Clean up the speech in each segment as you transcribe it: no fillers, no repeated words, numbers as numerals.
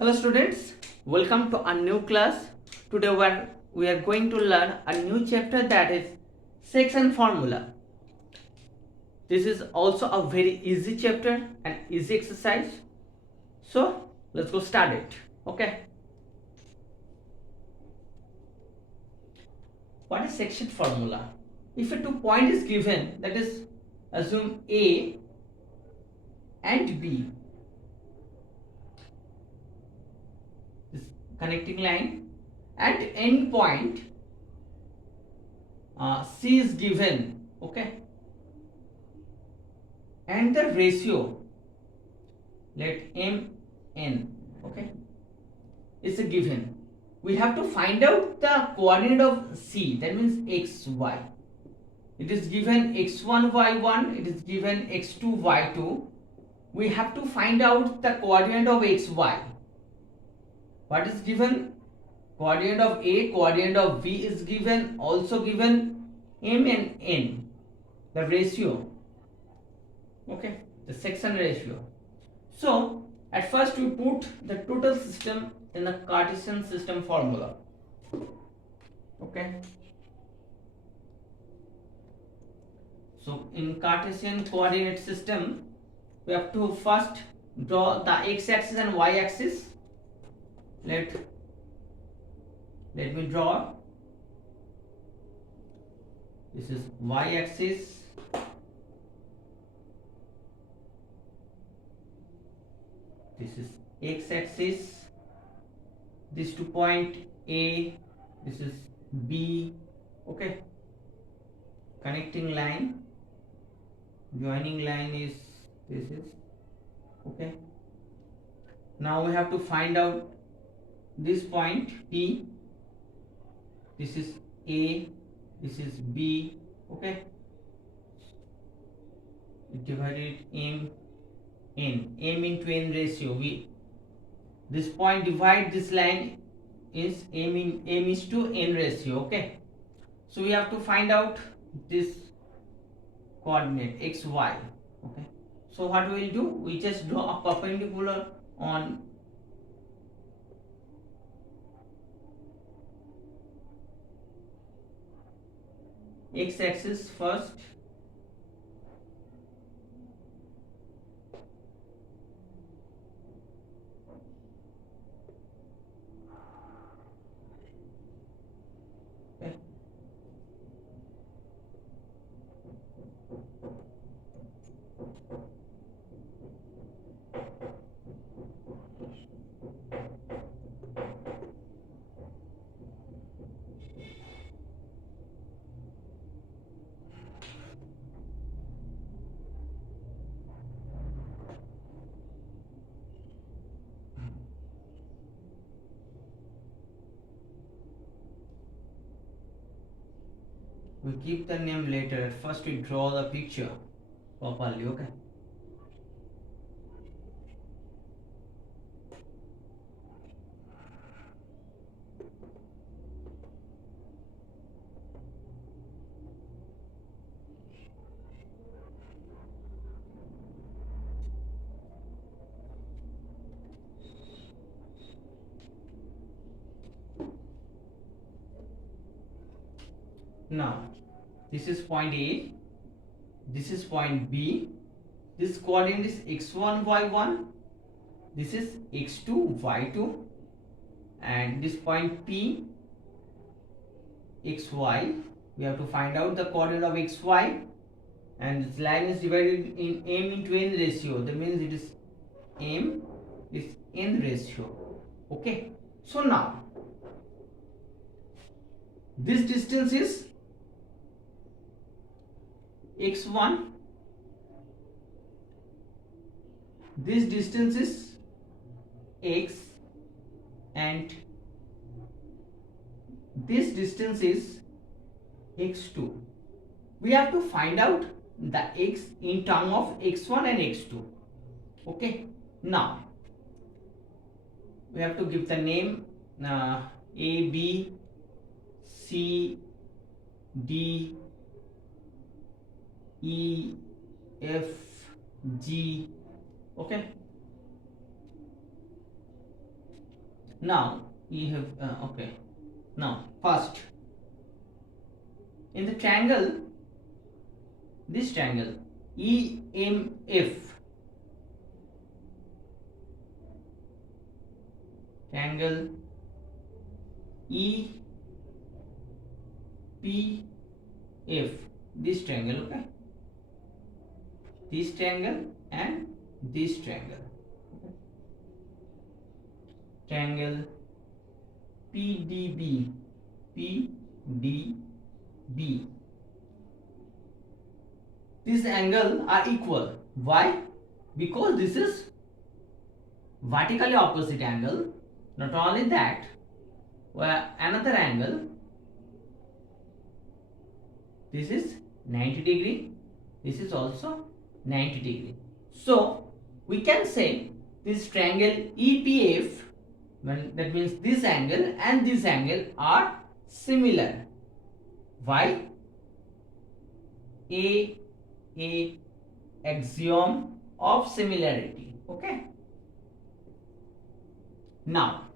Hello students, welcome to a new class. Today we are going to learn a new chapter, that is section formula. This is also a very easy chapter and easy exercise. So let's go start it. Okay. What is section formula? If a 2 point is given, that is, assume A and B, this connecting line, at end point C is given, okay, and the ratio, let M N, okay, is a given. We have to find out the coordinate of C, that means x, y. It is given x1, y1, it is given x2, y2. We have to find out the coordinate of x, y. What is given? Coordinate of A, coordinate of B is given, also given M and N, the ratio, okay, the section ratio. So at first we put the total system in the Cartesian system formula, okay. So in Cartesian coordinate system, we have to first draw the x-axis and y-axis. Let me draw. This is y-axis, this is x-axis, this 2 point A, this is B, okay. Connecting line, joining line is this is, okay. Now we have to find out this point P, this is A, this is B, okay. Divided M into N ratio. This point divide this line is M is to N ratio, okay. So we have to find out this coordinate x, y, okay. So what we will do, we just draw a perpendicular on x-axis first, okay. We keep the name later. First we draw the picture properly, okay. Now this is point A, this is point B, this coordinate is x1, y1, this is x2, y2, and this point P, xy. We have to find out the coordinate of xy, and this line is divided in M into N ratio. That means it is M is N ratio, okay. So now this distance is x1, this distance is x, and this distance is x2. We have to find out the x in term of x1 and x2, okay. Now we have to give the name A, B, C, D, E, F, G, okay. Now you have okay. Now first in the triangle, this triangle EMF, triangle EPF, this triangle, okay, this triangle and this triangle, okay. Triangle PDB, these angles are equal. Why? Because this is vertically opposite angle. Not only that, where another angle, this is 90 degree, this is also 90 degree. So we can say this triangle EPF, when that means this angle and this angle are similar. Why? A axiom of similarity, okay. Now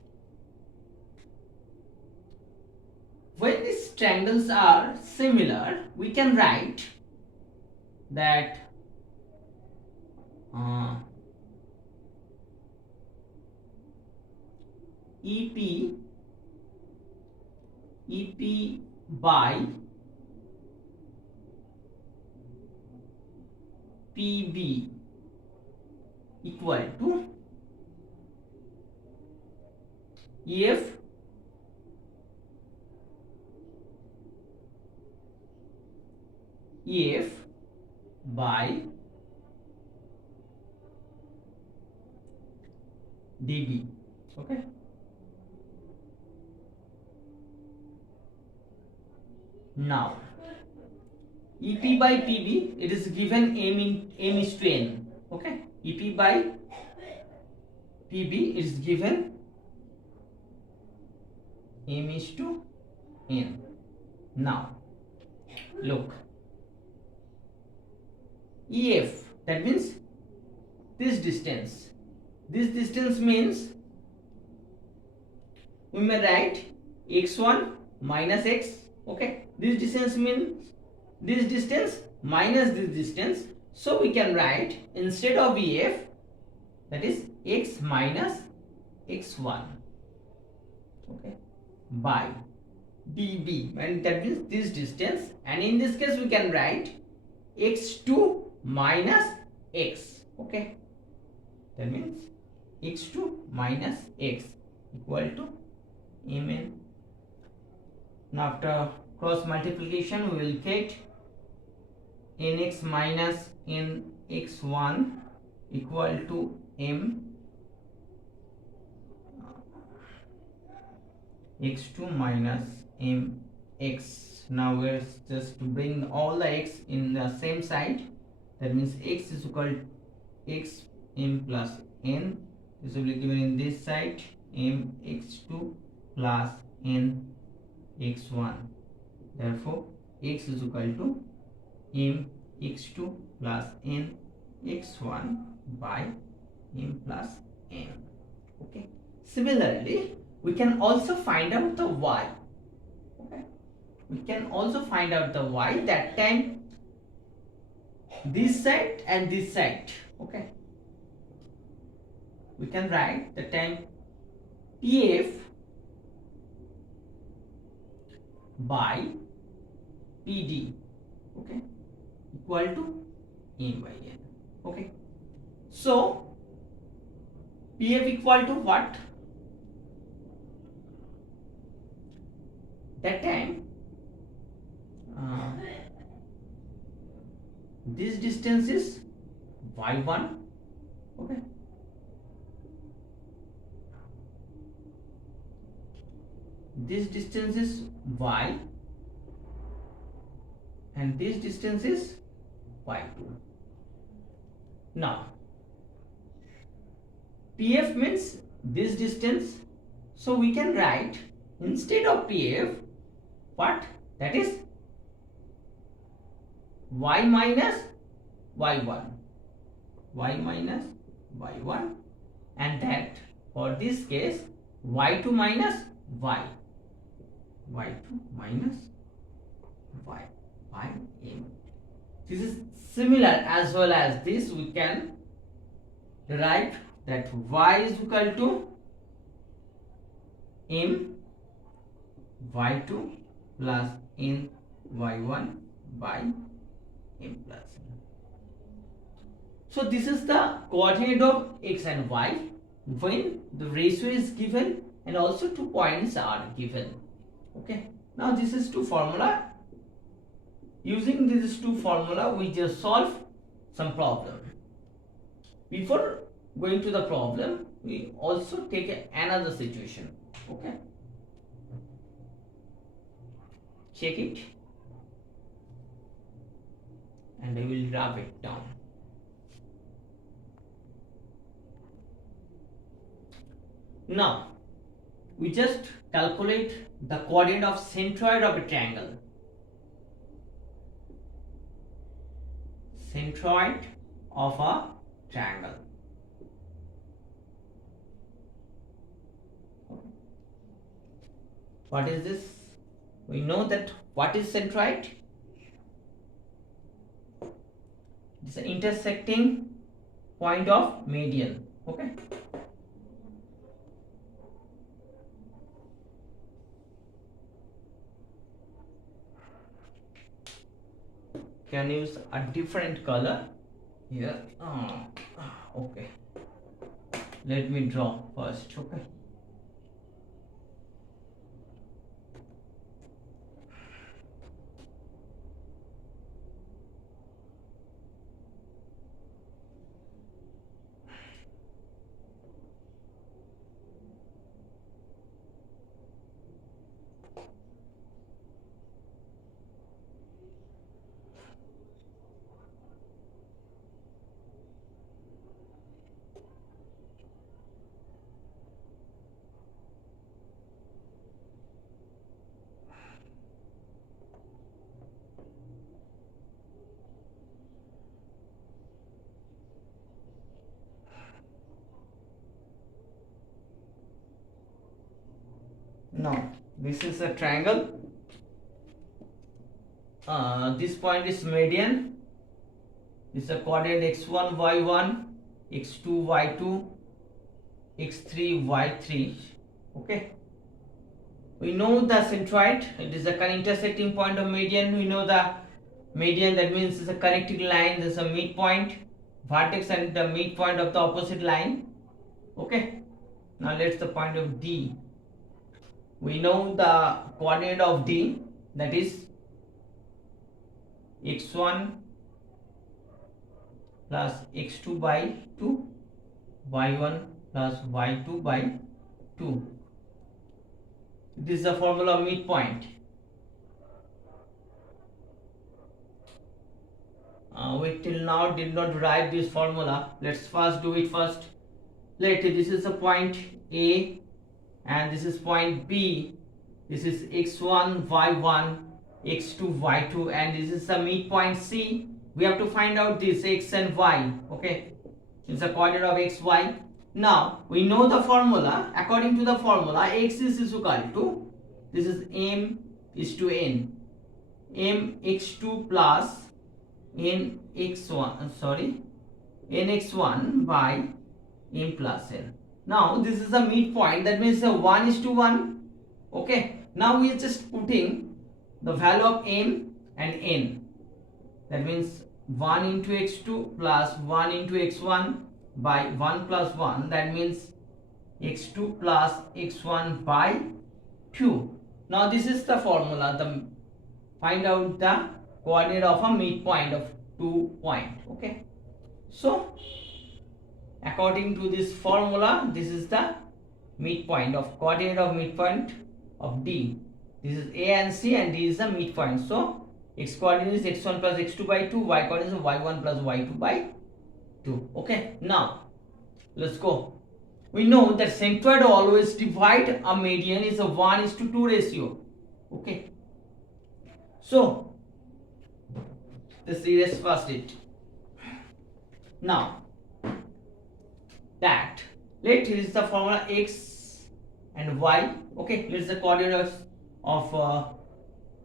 when these triangles are similar, we can write that EP by PB equal to EF by DB, okay. Now EP by PB, it is given m is to n, okay. EP by PB is given m is to n. Now look, EF, that means this distance. This distance means we may write x1 minus x, okay. This distance means this distance minus this distance. So we can write instead of EF, that is x minus x1, okay, by dB, and that means this distance, and in this case we can write x2 minus x, okay. That means x2 minus x equal to mn. Now after cross multiplication we will get nx minus nx1 equal to m x2 minus mx. Now we're just to bring all the x in the same side. That means x is equal to x m plus n. This will be given in this side, m x2 plus n x1. Therefore x is equal to m x2 plus n x1 by m plus n, okay. Similarly, we can also find out the y, okay. We can also find out the y, that time this side and this side, okay. We can write the time PF by PD, okay, equal to m by n, okay. So PF equal to what? That time this distance is y1, okay. This distance is y, and this distance is y2. Now PF means this distance, so we can write instead of PF what? That is y minus y1, y minus y1, and that for this case y2 minus y, y2 minus y by m. This is similar as well as this. We can derive that y is equal to m y2 plus n y1 by m plus n. So this is the coordinate of x and y when the ratio is given and also 2 points are given. Okay, now this is two formula. Using these two formula we just solve some problem. Before going to the problem, we also take another situation. Okay, check it and I will wrap it down. Now we just calculate the coordinate of centroid of a triangle. Centroid of a triangle. What is this? We know that what is centroid? It's an intersecting point of median. Okay. Can use a different color here. Okay. Let me draw first. Okay. Now this is a triangle. This point is median. This is a coordinate x1 y1, x2 y2, x3 y3. Okay. We know the centroid. It is a intersecting point of median. We know the median, that means it's a connecting line. This is a midpoint, vertex and the midpoint of the opposite line. Okay. Now let's the point of D. We know the coordinate of D, that is x1 plus x2 by 2, y1 plus y2 by 2. This is the formula of midpoint. We till now did not write this formula. Let's first do it first. This is a point A and this is point B. This is x1 y1, x2 y2, and this is the midpoint C. We have to find out this x and y. Okay, it's a coordinate of x, y. Now we know the formula. According to the formula, x is equal to, this is m is to n, m x2 plus n x1 nx1 by m plus n. Now this is a midpoint, that means 1 is to 1. Okay, now we are just putting the value of m and n, that means 1 into x2 plus 1 into x1 by 1 plus 1, that means x2 plus x1 by 2. Now this is the formula, find out the coordinate of a midpoint of 2 point. Okay, so according to this formula, this is the midpoint of coordinate of midpoint of D. This is A and C and D is the midpoint. So x coordinate is x1 plus x2 by 2, y coordinate is y1 plus y2 by 2. Okay, now let's go. We know that centroid always divide a median is a 1:2 ratio. Okay, so let's erase first it. Now that, here is the formula x and y. Okay, here's the coordinates of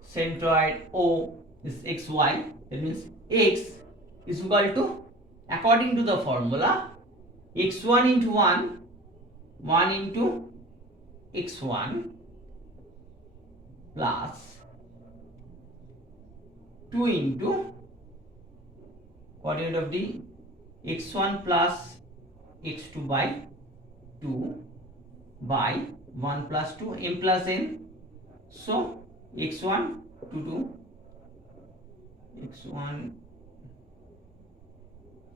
centroid O is xy. That means x is equal to, according to the formula, x1 into 1 into x1 plus 2 into coordinate of the x1 plus x2 by 2 by 1 plus 2 m plus n. So x1 to 2 x1,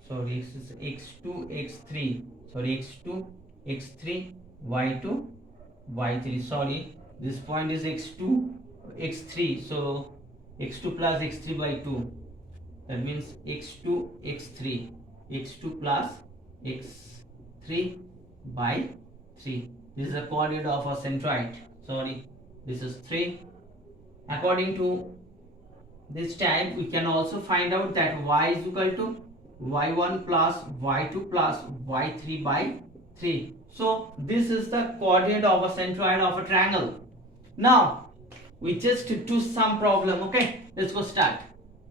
sorry, this is x2 x3, sorry, x2 x3 y2 y3, sorry, this point is x2 x3, so x2 plus x3 by 2, that means x2 x3 x2 plus x3 by 3. This is the coordinate of a centroid, sorry, this is 3. According to this type, we can also find out that y is equal to y1 plus y2 plus y3 by 3. So this is the coordinate of a centroid of a triangle. Now we just do some problem. Okay, let's go start.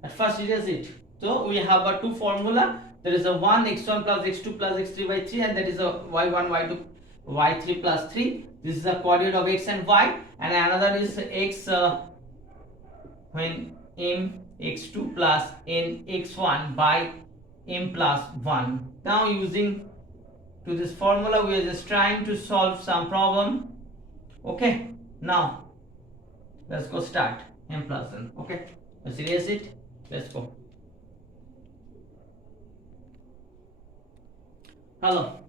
At first it is it. So we have a two formula. There is a 1 x1 plus x2 plus x3 by 3, and that is a y1 y2 y3 plus 3. This is the coordinate of x and y, and another is x when m x2 plus n x1 by m plus 1. Now using to this formula, we are just trying to solve some problem. Okay, now let's go start. M plus n. Okay, let's erase it. Let's go. Hello,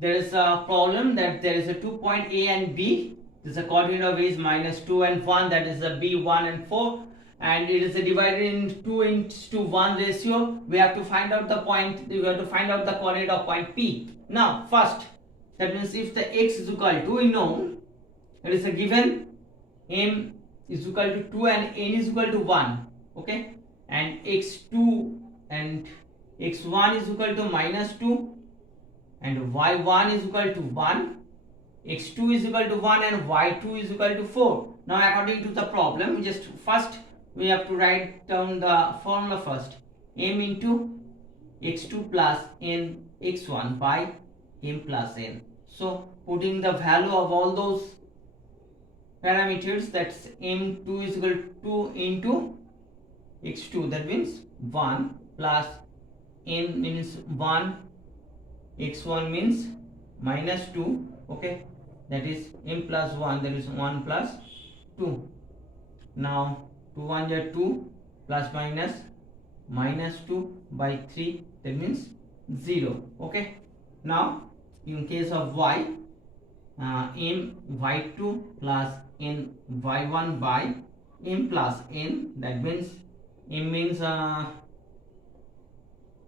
there is a problem that there is a 2 point A and B. This is a coordinate of A is minus 2 and 1, that is a B 1 and 4, and it is divided in 2:1 ratio. We have to find out the point, we have to find out the coordinate of point P. Now first, that means if the x is equal to, we know it is a given m is equal to 2 and n is equal to 1, okay, and x2 and x1 is equal to minus 2 and y1 is equal to 1, x2 is equal to 1 and y2 is equal to 4. Now according to the problem, just first we have to write down the formula first. M into x2 plus n x1 by m plus n. So putting the value of all those parameters, that's m2 is equal to 2 into x2, that means 1 plus n means 1, x1 means minus 2, okay, that is m plus 1, that is 1 plus 2. Now 2 1 are 2 plus minus 2 by 3, that means 0. Okay, now in case of y, m y2 plus n y1 by m plus n, that means m means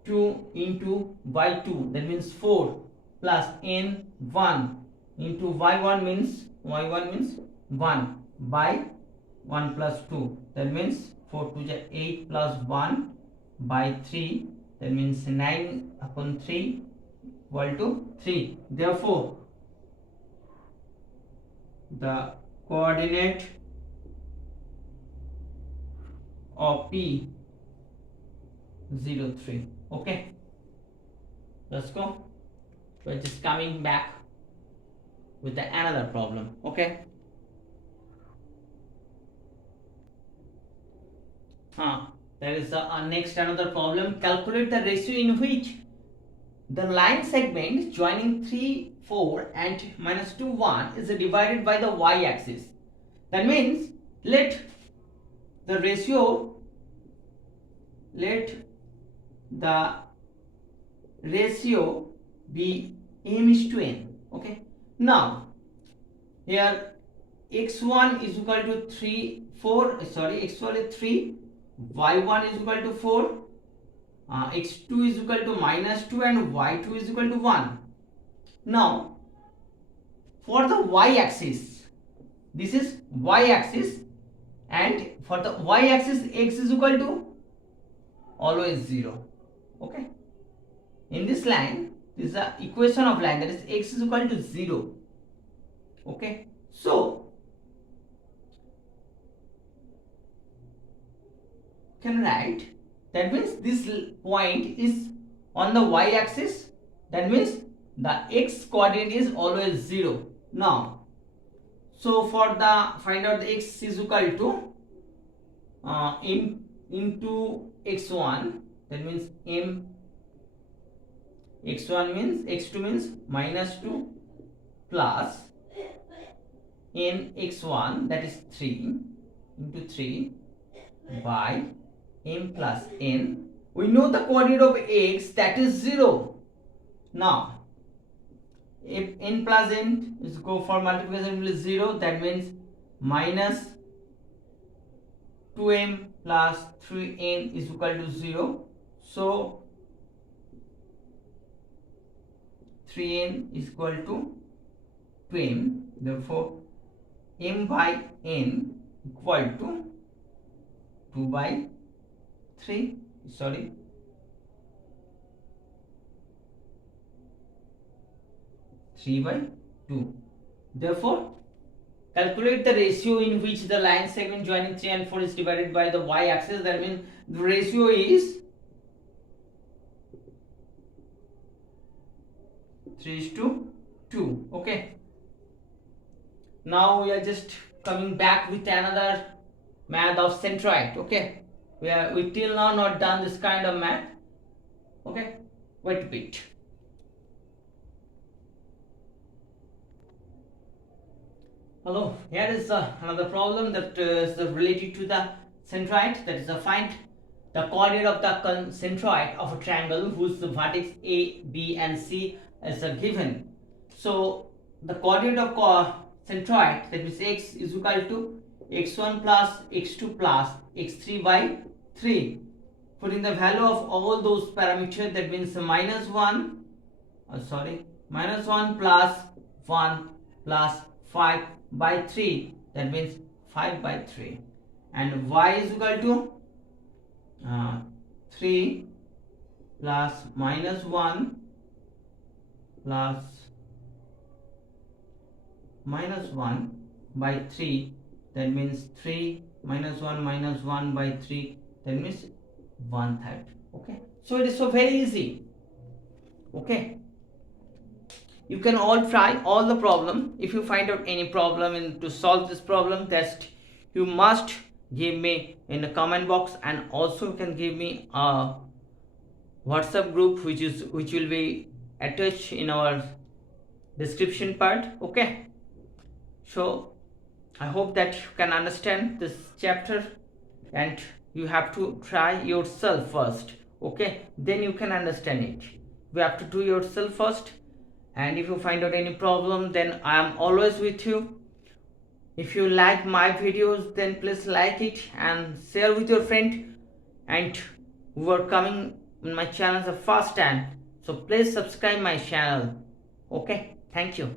2 into y2, that means 4 plus n 1 into y1 means 1 by 1 plus 2, that means 4 2 is 8 plus 1 by 3, that means 9 upon 3 equal to 3. Therefore the coordinate of P 0 3. Okay, let's go. We're just coming back with another problem. Okay, there is a next another problem. Calculate the ratio in which the line segment joining 3 4 and minus 2 1 is divided by the y-axis. That means let the ratio be m is to n. Okay, now here x1 is equal to 3 4, sorry, x1 is 3, y1 is equal to 4, x2 is equal to minus 2 and y2 is equal to 1. Now for the y-axis, this is y-axis, and for the y-axis x is equal to always 0. Okay, in this line, this is the equation of line, that is x is equal to 0. Okay, so can write, that means this point is on the y-axis, that means the x coordinate is always 0. Now, so for the find out the x is equal to m into x1, that means m x1 means x2 means -2 plus n x1, that is 3 into 3 by m plus n. We know the coordinate of x, that is 0. Now if n plus n is go for multiplication will 0, that means minus 2m plus 3n is equal to 0. So 3n is equal to 2m. Therefore m by n equal to 2 by 3, sorry, 3 by 2. Therefore, calculate the ratio in which the line segment joining 3 and 4 is divided by the y-axis. That means the ratio is 3:2. Okay. Now we are just coming back with another math of centroid. Okay. We till now not done this kind of math. Okay. Wait a bit. Hello, here is another problem that is related to the centroid. That is find the coordinate of the centroid of a triangle whose vertex A, B and C is given. So the coordinate of centroid, that means x is equal to x1 plus x2 plus x3 by 3. Putting the value of all those parameters, that means minus 1 plus 1 plus 5 by 3, that means 5 by 3, and y is equal to 3 plus minus 1 plus minus 1 by 3, that means 3 minus 1 by 3, that means 1/3. Okay, so it is so very easy. Okay, you can all try all the problem. If you find out any problem to solve this problem, that you must give me in the comment box, and also you can give me a WhatsApp group which will be attached in our description part. Okay, so I hope that you can understand this chapter, and you have to try yourself first. Okay, then you can understand it. You have to do yourself first, and if you find out any problem, then I am always with you. If you like my videos, then please like it and share with your friend, and who are coming in my channel the first time, so please subscribe my channel. Okay, thank you.